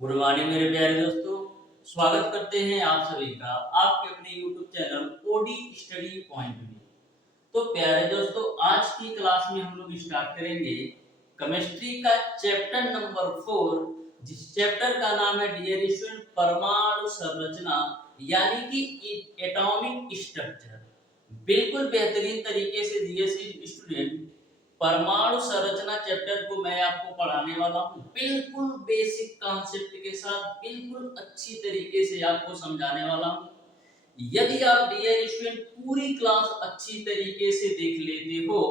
Good morning मेरे प्यारे दोस्तों। स्वागत करते हैं आप सभी का आपके अपने YouTube channel OD study point में। तो प्यारे दोस्तों, आज की क्लास में हम लोग स्टार्ट करेंगे केमिस्ट्री का चैप्टर नंबर 4, जिस चैप्टर का नाम है डियर स्टूडेंट परमाणु संरचना, यानी कि एटॉमिक स्ट्रक्चर। बिल्कुल बेहतरीन तरीके से डियर स्टूडेंट परमाणु संरचना चैप्टर को मैं आपको पढ़ाने वाला हूँ, बिल्कुल बेसिक कॉन्सेप्ट के साथ, बिल्कुल अच्छी तरीके से आपको समझाने वाला हूँ। यदि आप डियर स्टूडेंट पूरी क्लास अच्छी तरीके से देख लेते हो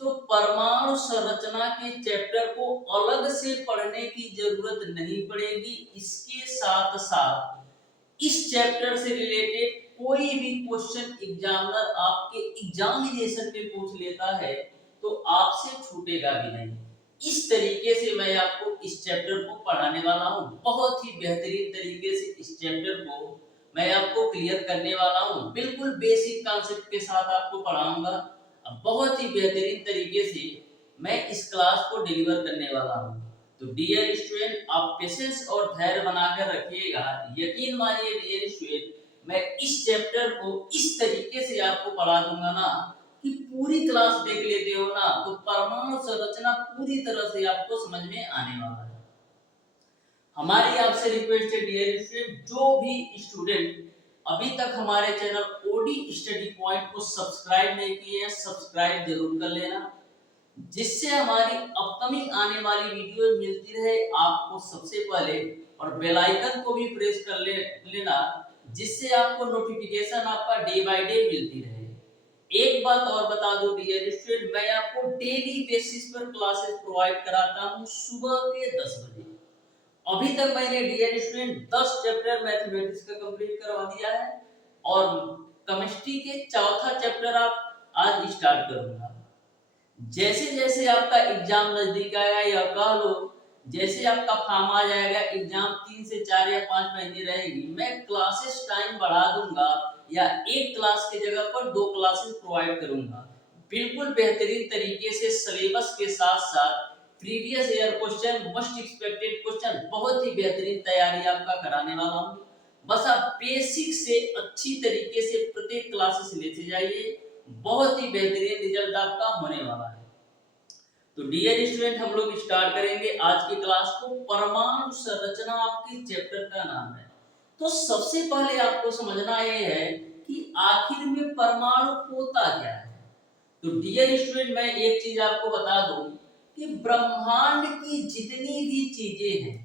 तो परमाणु संरचना के चैप्टर को अलग से पढ़ने की जरूरत नहीं पड़ेगी। इसके साथ साथ इस चैप्टर से रिलेटेड कोई भी क्वेश्चन एग्जामिनर आपके एग्जामिनेशन पे पूछ लेता है तो आपसे छूटेगा भी नहीं। इस तरीके से मैं आपको इस चैप्टर को पढ़ाने वाला हूँ। बहुत ही बेहतरीन तरीके से इस चैप्टर को मैं आपको क्लियर करने वाला हूँ। बिल्कुल बेसिक कॉन्सेप्ट के साथ आपको पढ़ाऊंगा। बहुत ही बेहतरीन तरीके से मैं इस क्लास को डिलीवर करने वाला हूँ। तो डियर स्टूडेंट, आप पेशेंस और धैर्य बनाकर रखिएगा। यकीन मानिए डियर स्टूडेंट, मैं इस चैप्टर को इस तरीके से आपको पढ़ा दूंगा ना कि पूरी क्लास देख लेते हो ना तो परमाणु संरचना पूरी तरह से आपको समझ में आने वाला है। हमारी आपसे रिक्वेस्ट है डियर स्टूडेंट, जो भी स्टूडेंट अभी तक हमारे चैनल ओडी स्टडी पॉइंट को सब्सक्राइब नहीं किए हैं, सब्सक्राइब जरूर कर लेना, जिससे हमारी अपकमिंग आने वाली वीडियो मिलती रहे आपको सबसे पहले, और बेल आइकन को भी प्रेस कर लेना, जिससे आपको नोटिफिकेशन आपका डे बाय डे मिलती रहे। एक बात और बता दो डियर स्टूडेंट, मैं आपको डेली बेसिस पर क्लासेस प्रोवाइड कराता हूँ सुबह के 10 बजे। अभी तक मैंने डियर स्टूडेंट 10 चैप्टर मैथमेटिक्स का कंप्लीट करवा दिया है और केमिस्ट्री के चौथा चैप्टर आप आज स्टार्ट करूंगा। जैसे जैसे आपका एग्जाम नजदीक आएगा, या कह लो जैसे आपका फॉर्म आ जाएगा, एग्जाम 3 से 4 या 5 महीने रहेगी, मैं क्लासेस टाइम बढ़ा दूंगा या एक क्लास की जगह पर 2 क्लासेस प्रोवाइड करूंगा। बिल्कुल बेहतरीन तरीके से सिलेबस के साथ साथ previous year question, most expected question, बहुत ही बेहतरीन तैयारी आपका कराने वाला हूँ। बस आप बेसिक से अच्छी तरीके से प्रत्येक क्लासेस लेते जाइए, बहुत ही बेहतरीन रिजल्ट आपका होने वाला है। तो डियर स्टूडेंट, हम लोग स्टार्ट करेंगे आज की क्लास को। परमाणु संरचना आपके चैप्टर का नाम है। तो सबसे पहले आपको समझना यह है कि आखिर में परमाणु होता क्या है। तो डियर स्टूडेंट, मैं एक चीज आपको बता दूं कि ब्रह्मांड की जितनी भी चीजें हैं,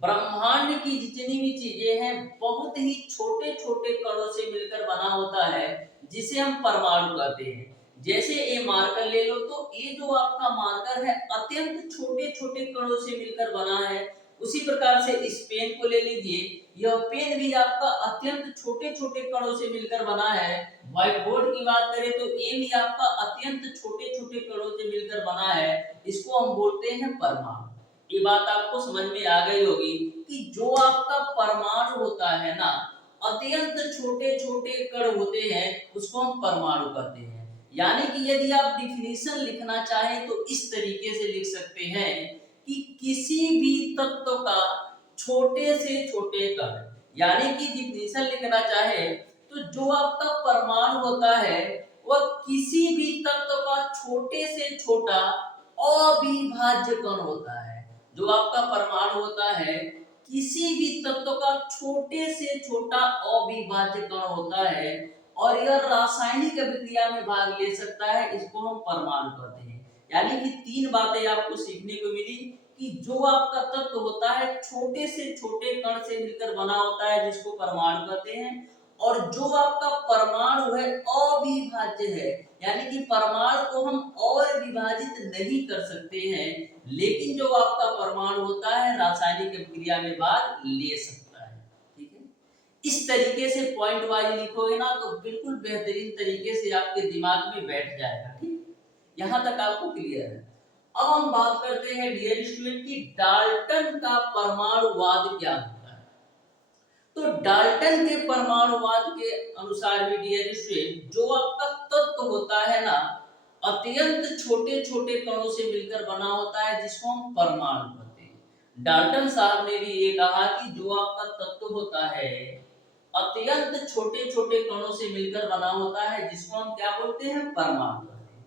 ब्रह्मांड की जितनी भी चीजें हैं, बहुत ही छोटे छोटे कणों से मिलकर बना होता है, जिसे हम परमाणु कहते हैं। जैसे ये मार्कर ले लो, तो ये जो आपका मार्कर है अत्यंत छोटे छोटे कणों से मिलकर बना है। उसी प्रकार से इस पेन को ले लीजिए, यह पेन भी आपका अत्यंत छोटे छोटे कणों से मिलकर बना है। व्हाइट बोर्ड की बात करें तो ये भी आपका अत्यंत छोटे छोटे कणों से मिलकर बना है। इसको हम बोलते हैं परमाणु। ये बात आपको समझ में आ गई होगी कि जो आपका परमाणु होता है ना, अत्यंत छोटे छोटे कण होते हैं, उसको हम परमाणु कहते हैं। यानी कि यदि आप डिफिनीशन लिखना चाहें तो इस तरीके से लिख सकते हैं कि किसी भी तत्व का छोटे से छोटे कण, यानी कि डिफिनीशन लिखना चाहे तो जो आपका परमाणु होता है वह किसी भी तत्व का छोटे से छोटा अविभाज्य कण होता है। जो आपका परमाणु होता है किसी भी तत्व का छोटे से छोटा अविभाज्य कण होता है, और यह रासायनिक अभिक्रिया में भाग ले सकता है। इसको हम परमाणु कहते हैं। यानी कि 3 बातें आपको सीखने को मिली कि जो आपका तत्व होता है छोटे से छोटे कण से मिलकर बना होता है, जिसको परमाणु कहते हैं, और जो आपका परमाणु है अविभाज्य है, यानी कि परमाणु को हम और विभाजित नहीं कर सकते हैं, लेकिन जो आपका परमाणु होता है रासायनिक अभिक्रिया में भाग ले सकता है। ठीक है, इस तरीके से पॉइंट वाइज लिखोगे ना तो बिल्कुल बेहतरीन तरीके से आपके दिमाग में बैठ जाएगा। ठीक, यहाँ तक आपको क्लियर है। अब हम बात करते हैं डियर स्टूडेंट की डाल्टन का परमाणुवाद क्या होता है। तो डाल्टन के परमाणुवाद के अनुसार भी डियर स्टूडेंट, जो आपका तत्व होता है ना, अत्यंत छोटे छोटे कणों से मिलकर बना होता है, जिसको हम परमाणु कहते हैं। डाल्टन साहब ने भी ये कहा कि जो आपका तत्व होता है अत्यंत छोटे छोटे कणों से मिलकर बना होता है, जिसको हम क्या बोलते हैं, परमाणु कहते हैं।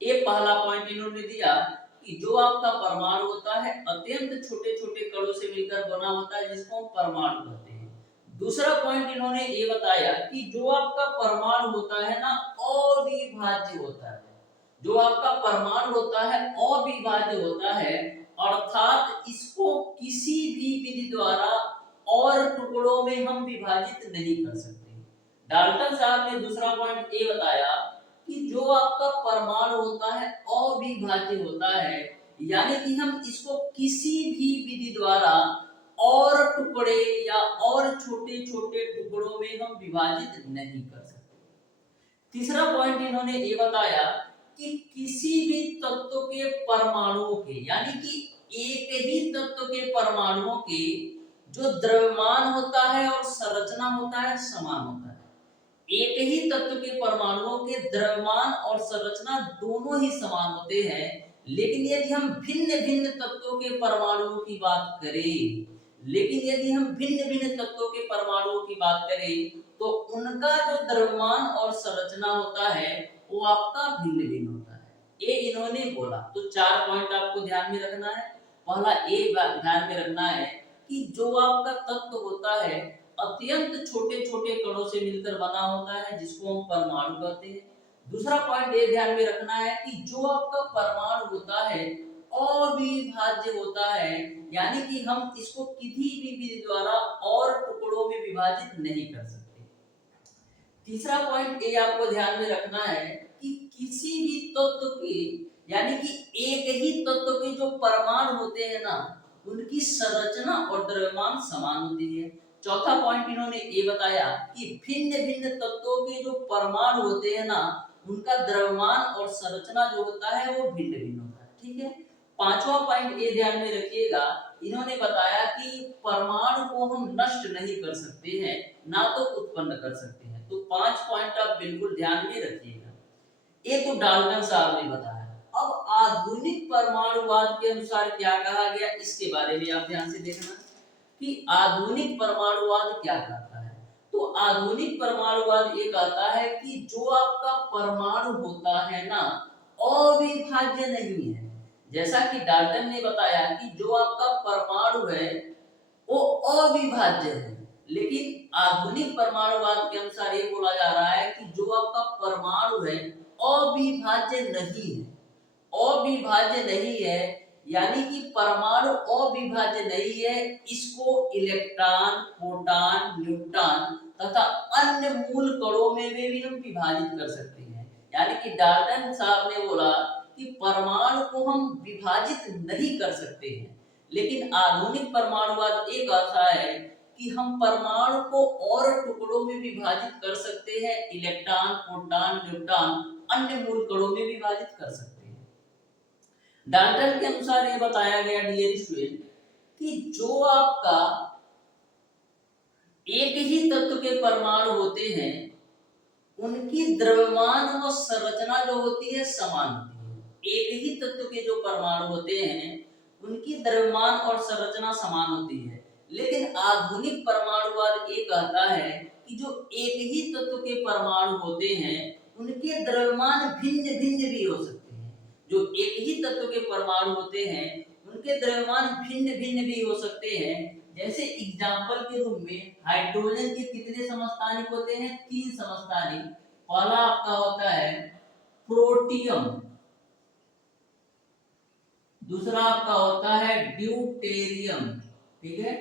ये पहला पॉइंट इन्होंने दिया कि जो आपका परमाणु होता है अत्यंत छोटे छोटे कणों से मिलकर बना होता है, जिसको हम परमाणु कहते हैं। दूसरा पॉइंट इन्होंने ये बताया कि जो आपका परमाणु होता है ना, अविभाज्य होता है। जो आपका परमाणु होता है अविभाज्य होता है, अर्थात इसको किसी भी विधि द्वारा और टुकड़ों में हम विभाजित नहीं कर सकते। डाल्टन साहब ने दूसरा पॉइंट ये बताया कि जो आपका परमाणु होता है अविभाज्य होता है, यानी कि हम इसको किसी भी विधि द्वारा और टुकड़े या और छोटे छोटे टुकड़ों में हम विभाजित नहीं कर सकते। तीसरा पॉइंट इन्होंने ये बताया कि किसी भी तत्व के परमाणुओं के, यानी कि एक ही तत्व के परमाणुओं के जो द्रव्यमान होता है और संरचना होता है समान होता है। एक ही तत्व के परमाणुओं के द्रव्यमान और संरचना दोनों ही समान होते हैं, लेकिन यदि हम भिन्न भिन्न तत्वों के परमाणुओं की बात करें तो उनका जो द्रव्यमान और संरचना होता है वो आपका भिन्न भिन्न होता है। ये इन्होंने बोला। तो 4 पॉइंट आपको ध्यान में रखना है। पहला ये ध्यान में रखना है कि जो आपका तत्व होता है अत्यंत छोटे छोटे कणों से मिलकर बना होता है, जिसको हम परमाणु कहते हैं। दूसरा पॉइंट ये ध्यान में रखना है कि जो आपका परमाणु होता है अविभाज्य होता है, यानी कि हम इसको किसी भी विधि द्वारा और टुकड़ों में विभाजित नहीं कर सकते। तीसरा पॉइंट ये आपको ध्यान में रखना है कि किसी भी तत्व के, यानी कि एक ही तत्व के जो परमाणु होते हैं ना, उनकी संरचना और द्रव्यमान समान होती है। चौथा पॉइंट इन्होंने ये बताया कि भिन्न भिन्न तत्वों के जो परमाणु होते हैं ना, उनका द्रव्यमान और संरचना जो होता है वो भिन्न भिन्न होता है। ठीक है। पांचवा पॉइंट ये ध्यान में रखिएगा, इन्होंने बताया कि परमाणु को हम नष्ट नहीं कर सकते हैं, ना तो उत्पन्न कर सकते हैं। तो 5 पॉइंट आप बिल्कुल ध्यान में रखिएगा। ये तो डाल्टन साहब ने बताया। अब आधुनिक परमाणुवाद के अनुसार क्या कहा गया, इसके बारे में आप ध्यान से देखना कि आधुनिक परमाणुवाद क्या कहता है। तो आधुनिक परमाणुवाद ये कहता है कि जो आपका परमाणु होता है ना, अविभाज्य नहीं है। जैसा कि डाल्टन ने बताया कि जो आपका परमाणु है वो अविभाज्य है, लेकिन आधुनिक परमाणुवाद के अनुसार ये बोला जा रहा है कि जो आपका परमाणु है अविभाज्य नहीं है। अविभाज्य नहीं है, यानी कि परमाणु अविभाज्य नहीं है, इसको इलेक्ट्रॉन, प्रोटॉन, न्यूट्रॉन तथा अन्य मूल कणों में भी हम विभाजित कर सकते हैं। यानी कि डाल्टन साहब ने बोला कि परमाणु को हम विभाजित नहीं कर सकते हैं, लेकिन आधुनिक परमाणुवाद ये कहता है कि हम परमाणु को और टुकड़ों में विभाजित कर सकते हैं, इलेक्ट्रॉन, प्रोटॉन, न्यूट्रॉन, अन्य मूल कणों में विभाजित कर सकते हैं। डाल्टन के अनुसार ये बताया गया डियर स्टूडेंट कि जो आपका एक ही तत्व के परमाणु होते हैं, उनकी द्रव्यमान और संरचना जो होती है समान होती है। एक ही तत्व के जो परमाणु होते हैं उनकी द्रव्यमान और संरचना समान होती है, लेकिन आधुनिक परमाणुवाद ये कहता है कि जो एक ही तत्व के परमाणु होते हैं उनके द्रव्यमान भिन्न भिन्न भी हो सकते हैं। जो एक ही तत्व के परमाणु होते हैं उनके द्रव्यमान भिन्न भिन्न भी हो सकते हैं। जैसे एग्जाम्पल के रूप में हाइड्रोजन के कितने समस्थानिक होते हैं, 3 समस्थानिक। पहला आपका होता है प्रोटियम, दूसरा आपका होता है ड्यूटेरियम, ठीक है,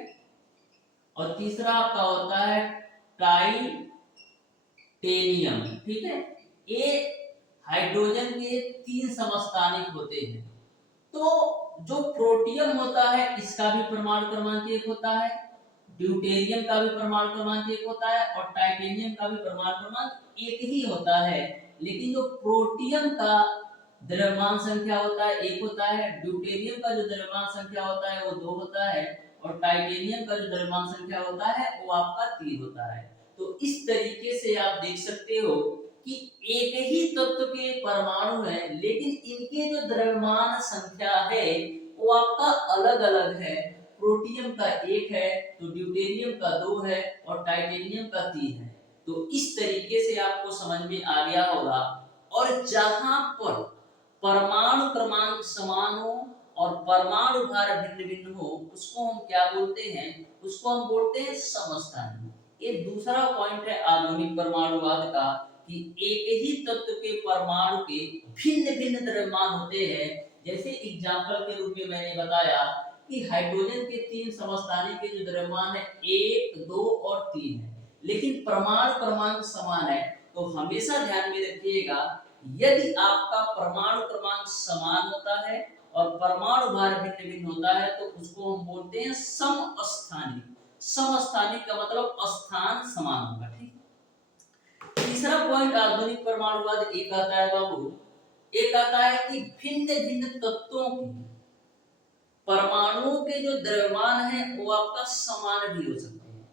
और तीसरा आपका होता है टाइटेनियम, ठीक है। ये हाइड्रोजन के 3 समस्थानिक होते हैं। तो जो प्रोटियम होता है इसका भी परमाणु क्रमांक 1 होता है, ड्यूटेरियम का भी परमाणु क्रमांक 1 होता है और टाइटेनियम का भी परमाणु क्रमांक 1 ही होता है। लेकिन जो प्रोटियम का द्रव्यमान संख्या होता है 1 होता है, ड्यूटेरियम का जो द्रव्यमान संख्या होता है वो 2 होता है और टाइटेनियम का जो द्रव्यमान संख्या होता है वो आपका 3 होता है। तो इस तरीके से आप देख सकते हो कि एक ही तत्व के परमाणु है, लेकिन इनके जो द्रव्यमान संख्या है वो आपका अलग अलग है। प्रोटियम का 1 है, तो ड्यूटेरियम का 2 है और टाइटेनियम का 3 है। तो इस तरीके से आपको समझ में आ गया होगा। और जहां पर परमाणु क्रमांक समान हो और परमाणु भार भिन्न भिन्न हो, उसको हम क्या बोलते हैं? उसको हम बोलते हैं समस्थानिक। ये दूसरा पॉइंट है आधुनिक परमाणुवाद का, कि एक ही तत्व के परमाणु के भिन्न भिन्न द्रव्यमान होते हैं। जैसे एग्जाम्पल के रूप में मैंने बताया कि हाइड्रोजन के 3 समस्थानिक के जो द्रव्यमान है 1, 2 और 3 है, लेकिन परमाणु क्रमांक समान है। तो हमेशा ध्यान में रखिएगा, यदि आपका परमाणु क्रमांक समान होता है और परमाणु भार भिन्न भिन्न होता है, तो उसको हम बोलते हैं समस्थानिक। समस्थानिक का मतलब स्थान समान होगा। ठीक। तीसरा पॉइंट आधुनिक परमाणुवाद एक आता है बाबू, एक आता है कि भिन्न भिन्न तत्वों की परमाणुओं के जो द्रव्यमान है वो आपका समान भी हो सकते हैं।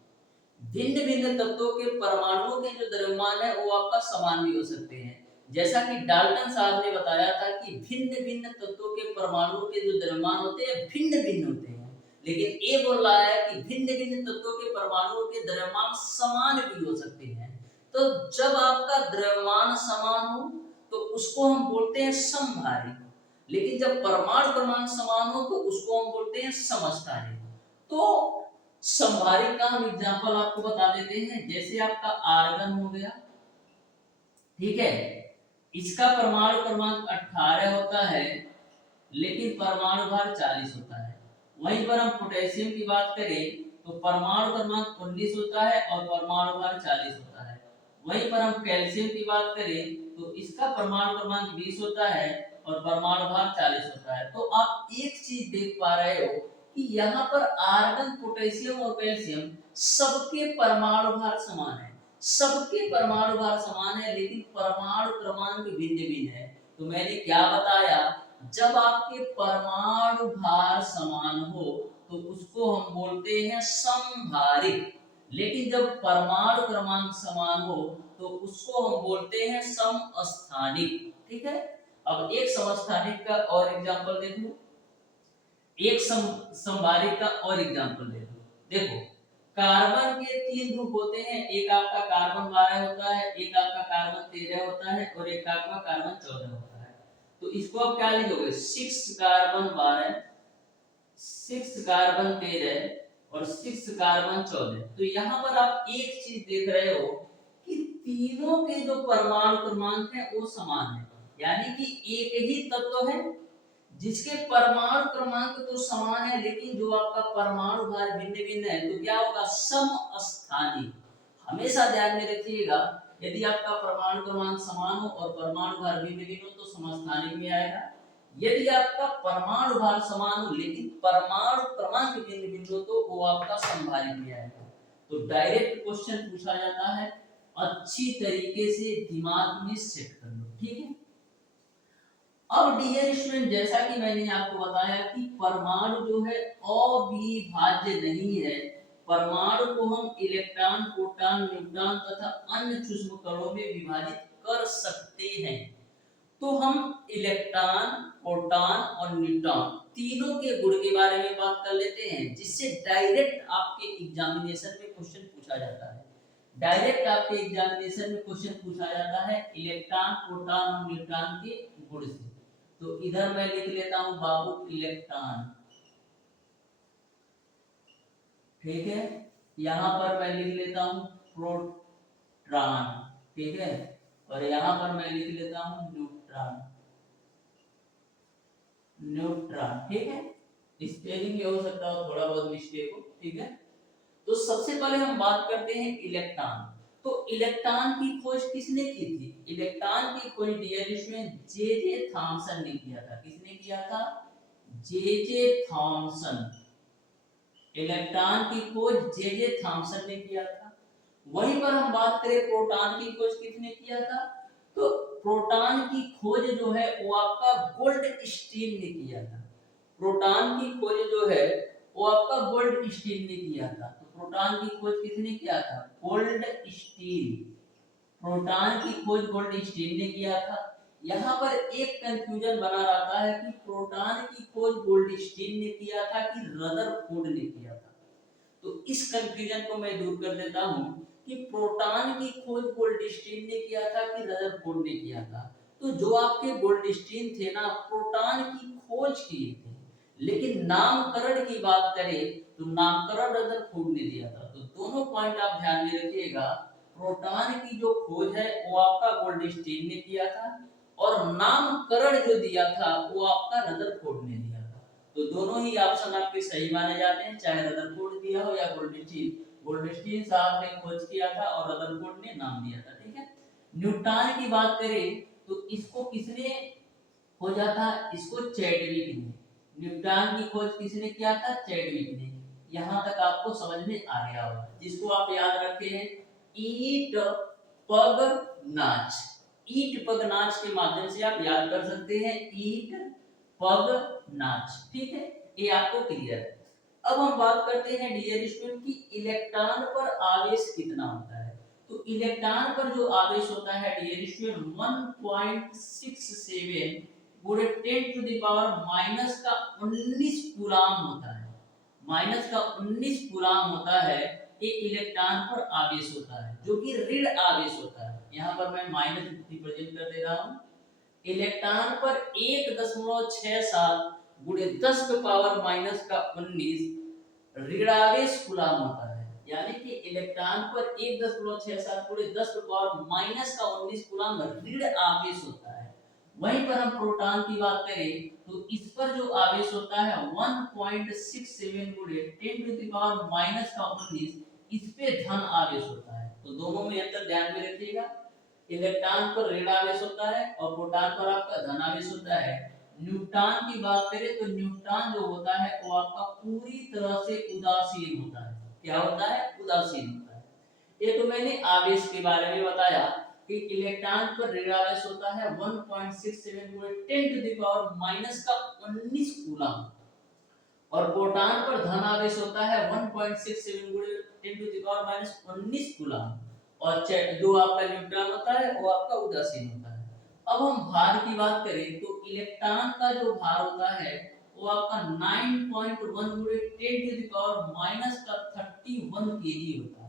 भिन्न भिन्न तत्वों के परमाणुओं के जो द्रव्यमान है वो आपका समान भी हो सकते हैं। जैसा कि डाल्टन साहब ने बताया था कि भिन्न भिन्न तत्वों के परमाणुओं के जो द्रव्यमान होते हैं भिन्न भिन्न होते हैं, लेकिन ये बोल रहा है कि भिन्न भिन्न तत्वों के परमाणुओं के द्रव्यमान समान भी हो सकते हैं। तो जब आपका द्रव्यमान समान हो तो उसको हम बोलते हैं समभारित, लेकिन जब परमाणु क्रमांक समान हो तो उसको हम बोलते हैं समस्थानिक। तो समभारित का हम एग्जांपल आपको बता देते हैं। जैसे आपका आर्गन हो गया, ठीक है, इसका परमाणु क्रमांक 18 होता है लेकिन परमाणु भार 40 होता है। वहीं पर हम पोटेशियम की बात करें तो परमाणु क्रमांक 19 होता है और परमाणु भार 40 होता है। वहीं पर हम कैल्शियम की बात करें तो इसका परमाणु क्रमांक 20 होता है और परमाणु भार 40 होता है। तो आप एक चीज देख पा रहे हो कि यहाँ पर आर्गन, पोटेशियम और कैल्शियम सबके परमाणु भार समान है, सबके परमाणु भार समान है, लेकिन परमाणु क्रमांक भिन्न भिन्न है। तो मैंने क्या बताया, जब आपके परमाणु भार समान हो तो उसको हम बोलते हैं समभारित, लेकिन जब परमाणु क्रमांक समान हो तो उसको हम बोलते हैं समस्थानिक। ठीक है। अब एक समस्थानिक का और एग्जांपल देख लो, एक समभारित का और एग्जांपल दे दो। देखो, कार्बन के 3 ग्रुप होते हैं, एक आपका कार्बन 12 होता है, एक आपका कार्बन 13 होता है और एक आपका कार्बन 14 होता है। तो इसको आप क्या लिखोगे, 6 कार्बन 12, 6 कार्बन 13 और 6 कार्बन 14। तो यहाँ पर आप एक चीज देख रहे हो कि तीनों के जो परमाणु क्रमांक है वो समान है, यानी कि एक ही तत्व है जिसके परमाणु क्रमांक तो समान है, लेकिन जो आपका परमाणु भार भिन्न भिन्न है, तो क्या होगा, समस्थानिक। हमेशा ध्यान में रखिएगा, यदि आपका परमाणु क्रमांक समान हो और परमाणु भार भिन्न भिन्न हो तो समस्थानिक में आएगा। यदि आपका परमाणु भार समान हो लेकिन परमाणु क्रमांक भिन्न भिन्न हो तो वो आपका समभारित में आएगा। तो डायरेक्ट क्वेश्चन पूछा जाता है, अच्छी तरीके से दिमाग में सेट कर लो। ठीक है। अब डियर स्टूडेंट, जैसा कि मैंने आपको बताया कि परमाणु जो है अविभाज्य नहीं है। परमाणु को हम इलेक्ट्रॉन, प्रोटॉन, न्यूट्रॉन तथा अन्य सूक्ष्म कणों में विभाजित कर सकते हैं। तो हम इलेक्ट्रॉन, प्रोटॉन और न्यूट्रॉन तीनों के गुण के बारे में बात कर लेते हैं, जिससे डायरेक्ट आपके एग्जामिनेशन में क्वेश्चन पूछा जाता है। डायरेक्ट आपके एग्जामिनेशन में क्वेश्चन पूछा जाता है इलेक्ट्रॉन, प्रोटॉन और न्यूट्रॉन के गुण से। तो इधर मैं लिख लेता हूं बाबू इलेक्ट्रॉन, ठीक है। यहां पर मैं लिख लेता हूं प्रोटॉन, ठीक है, और यहां पर मैं लिख लेता हूं न्यूट्रॉन, न्यूट्रॉन, ठीक है। स्पेलिंग में हो सकता है थोड़ा बहुत मिस्टेक हो, ठीक है। तो सबसे पहले हम बात करते हैं इलेक्ट्रॉन। तो इलेक्ट्रॉन की खोज किसने की थी? इलेक्ट्रॉन की खोज डियर स्टूडेंट जे थॉमसन ने किया था। किसने किया था? J Thomson. इलेक्ट्रॉन की खोज जे थॉमसन ने किया था। वहीं पर हम बात करें प्रोटॉन की खोज किसने किया था? तो प्रोटॉन की खोज जो है वो आपका गोल्डस्टीन ने किया था। प्रोटॉन की खोज जो है वो आपका गोल्डस्टीन ने किया था। तो प्रोटॉन की खोज किसने किया था? गोल्डस्टीन। प्रोटॉन की खोज गोल्डस्टीन ने किया था। यहाँ पर एक कंफ्यूजन बना रहता है कि प्रोटॉन की खोज गोल्डस्टीन ने किया था कि रदरफोर्ड ने किया था। तो इस कंफ्यूजन को मैं दूर कर देता हूँ कि प्रोटॉन की खोज गोल्डस्टीन ने किया था कि रदरफोर्ड ने किया था। तो जो आपके गोल्डस्टीन थे ना, प्रोटॉन की खोज किए थे, लेकिन नामकरण की बात करें तो नामकरण रदरफोर्ड ने दिया था। तो दोनों पॉइंट आप ध्यान में रखिएगा, प्रोटॉन की जो खोज है वो आपका गोल्डस्टीन ने किया था, और नामकरण जो दिया था वो आपका रदरफोर्ड ने दिया था। तो दोनों ही ऑप्शन आपके सही माने जाते हैं, चाहे रदरफोर्ड दिया हो या गोल्डस्टीन। गोल्डस्टीन साहब ने खोज किया था और रदरफोर्ड ने नाम दिया था, ठीक है। न्यूटन की बात करें तो इसको किसने खोजा था? इसको चैडविक ने। न्यूटन की खोज किसने किया था? चैडविक ने। यहां तक आपको समझ में आ गया होगा, जिसको आप याद रखे हैं ईट पग नाच। ईट पग नाच के माध्यम से आप याद कर सकते हैं, ईट पग नाच, ठीक है, ये आपको क्लियर है। अब हम बात करते हैं डियर स्टूडेंट की इलेक्ट्रॉन पर आवेश कितना होता है। तो इलेक्ट्रॉन पर जो आवेश होता है डियर स्टूडेंट 1.67 गुणे 10 टू द पावर माइनस का 19 कूलाम होता है। माइनस का 19 कूलाम होता है, ये इलेक्ट्रॉन पर आवेश होता है, जो कि ऋण आवेश होता है। यहाँ पर मैं माइनस रिप्रेजेंट कर दे रहा हूँ। इलेक्ट्रॉन पर 1.67 गुणे 10 के पावर माइनस का 19 ऋणावेश कूलाम होता है। यानी कि इलेक्ट्रॉन पर 1.67 गुणे 10 के पावर माइनस का 19 कूलाम ऋण आवेश होता है। वहीं पर हम प्रोटॉन की बात करें तो इस पर जो आवेश होता है 1.67 गुणे 10 टू द पावर माइनस का 19, इस पे धन आवेश होता है। तो दोनों में अंतर ध्यान में रखिएगा, इलेक्ट्रॉन पर ऋण आवेश होता है और प्रोटॉन पर आपका धन आवेश होता है। न्यूट्रॉन की बात करें तो न्यूट्रॉन जो होता है वो आपका पूरी तरह से उदासीन होता है। क्या होता है? उदासीन होता है। ये तो मैंने आवेश के बारे में बताया कि इलेक्ट्रॉन पर ऋण आवेश होता है 1.67 गुणे 10 टू द पावर माइनस का 19 कूलम, और प्रोटॉन पर धन आवेश होता है 1.67 गुणे 10 to the power minus 19 coulomb, और जो आपका न्यूट्रॉन होता है वो आपका उदासीन होता है। अब हम भार की बात करें तो इलेक्ट्रॉन का जो भार होता है वो आपका 9.1 गुणे 10 टू द पावर माइनस का 31 केजी होता है।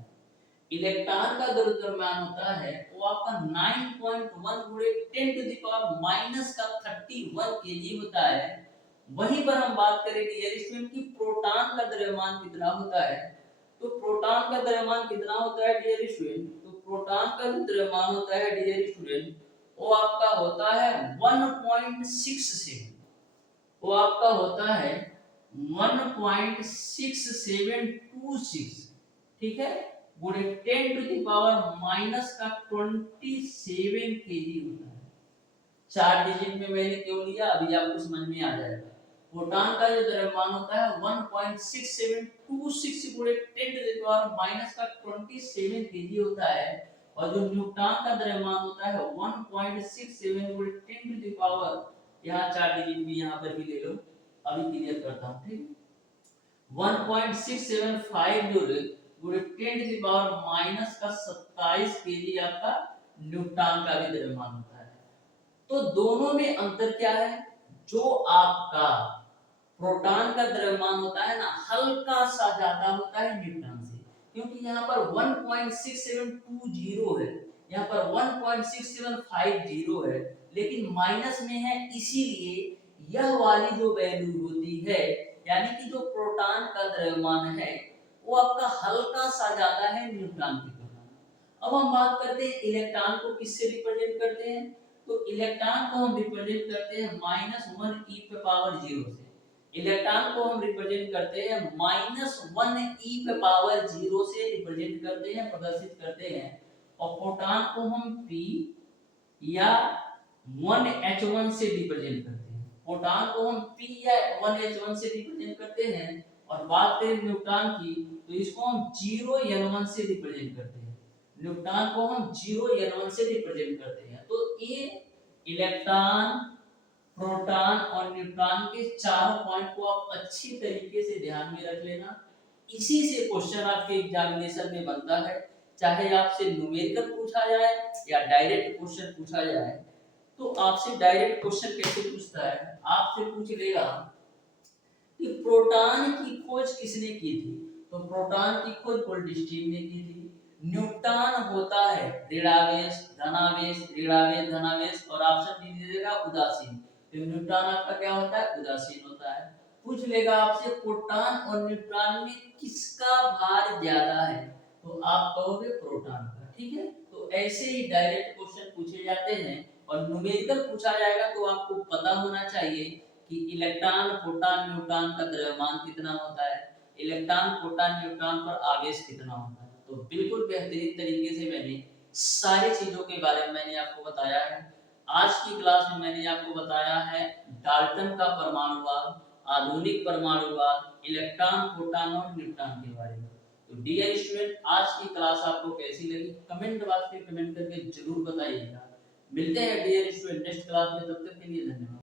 इलेक्ट्रॉन का जो द्रव्यमान होता है वो आपका 9.1 गुणे 10 टू द पावर माइनस का 31 केजी होता है। वहीं पर हम बात करें डियर स्टूडेंट की प्रोटॉन का द्रव्यमान कितना होता है। तो प्रोटॉन का द्रव्यमान कितना होता है डियर स्टूडेंट? तो प्रोटॉन का जो द्रव्यमान होता है डियर स्टूडेंट वो आपका होता है 1.67, वो आपका होता है 1.6726, ठीक है, गुणे 10 टू द पावर माइनस का 27 केजी होता है। 4 डिजिट में मैंने क्यों लिया अभी आपको समझ में आ जाएगा। प्रोटॉन का जो द्रव्यमान होता है 1.6726 गुणे 10 टू द पावर माइनस का 27 केजी होता है, और जो न्यूट्रॉन का द्रव्यमान होता है 1.67 गुणे 10 टू द पावर, यहाँ 4 डिजिट भी यहाँ पर भी ले लो, अभी क्लियर करता हूँ, ठीक है, 1.675 जो गुणे 10 टू द पावर माइनस का 27 केजी आपका न्यूट्रॉन का भी द्रव्यमान होता है। तो दोनों में अंतर क्या है? जो आपका प्रोटॉन का द्रव्यमान होता है ना, हल्का सा ज्यादा होता है न्यूट्रॉन से, क्योंकि यहाँ पर 1.6720 है, यहाँ पर 1.6750 है, लेकिन माइनस में है, इसीलिए यह वाली जो वैल्यू होती है, यानी कि जो प्रोटॉन का द्रव्यमान है वो आपका हल्का सा ज्यादा है न्यूट्रॉन की तुलना में। अब हम बात करते हैं इलेक्ट्रॉन को किससे रिप्रेजेंट करते हैं। तो इलेक्ट्रॉन को हम रिप्रेजेंट करते हैं -1 e पे पावर 0 से। इलेक्ट्रॉन को हम रिप्रेजेंट करते हैं -1 e पे पावर 0 से रिप्रेजेंट करते हैं, प्रदर्शित करते हैं। और प्रोटॉन को हम p या 1h1 से रिप्रेजेंट करते हैं। प्रोटॉन को हम p या 1h1 से रिप्रेजेंट करते हैं। और बात करें न्यूट्रॉन की तो इसको हम 0n1 से रिप्रेजेंट करते हैं। न्यूट्रॉन को हम 0n1 से रिप्रेजेंट करते हैं। तो ये इलेक्ट्रॉन, प्रोटॉन और न्यूट्रॉन के चारों पॉइंट को आप अच्छी तरीके से ध्यान में रख लेना। इसी से क्वेश्चन आपके एग्जामिनेशन में बनता है, चाहे आपसे न्यूमेरिकल पूछा जाए या डायरेक्ट क्वेश्चन पूछा जाए। तो आपसे डायरेक्ट क्वेश्चन कैसे पूछता है, आपसे पूछ लेगा कि प्रोटॉन की खोज किसने की थी। तो प्रोटॉन की खोज गोल्डस्टीन ने की थी। न्यूट्रॉन होता है ऋणावेश धनावेश ऋणावेश धनावेश, और ऑप्शन दीजिएगा उदासीन। तो न्यूट्रॉन आपका क्या होता है, उदासीन होता है। पूछ लेगा आपसे प्रोटॉन और न्यूट्रॉन में किसका भार ज्यादा है, तो आप कहोगे प्रोटॉन का। ठीक है, तो ऐसे ही डायरेक्ट क्वेश्चन पूछे जाते हैं। और न्यूमेरिकल पूछा जाएगा तो आपको पता होना चाहिए कि इलेक्ट्रॉन प्रोटॉन न्यूट्रॉन का द्रव्यमान कितना होता है, इलेक्ट्रॉन प्रोटॉन न्यूट्रॉन पर आवेश कितना होता है। तो बिल्कुल बेहतरीन तरीके से मैंने सारी चीजों के बारे में मैंने आपको बताया है। आज की क्लास में मैंने आपको बताया है डाल्टन का परमाणुवाद, आधुनिक परमाणुवाद, इलेक्ट्रॉन प्रोटॉन और न्यूट्रॉन के बारे में। तो डियर स्टूडेंट, आज की क्लास आपको कैसी लगी कमेंट बॉक्स में कमेंट करके जरूर बताइएगा। मिलते हैं डियर स्टूडेंट नेक्स्ट क्लास में, तब तक के लिए धन्यवाद।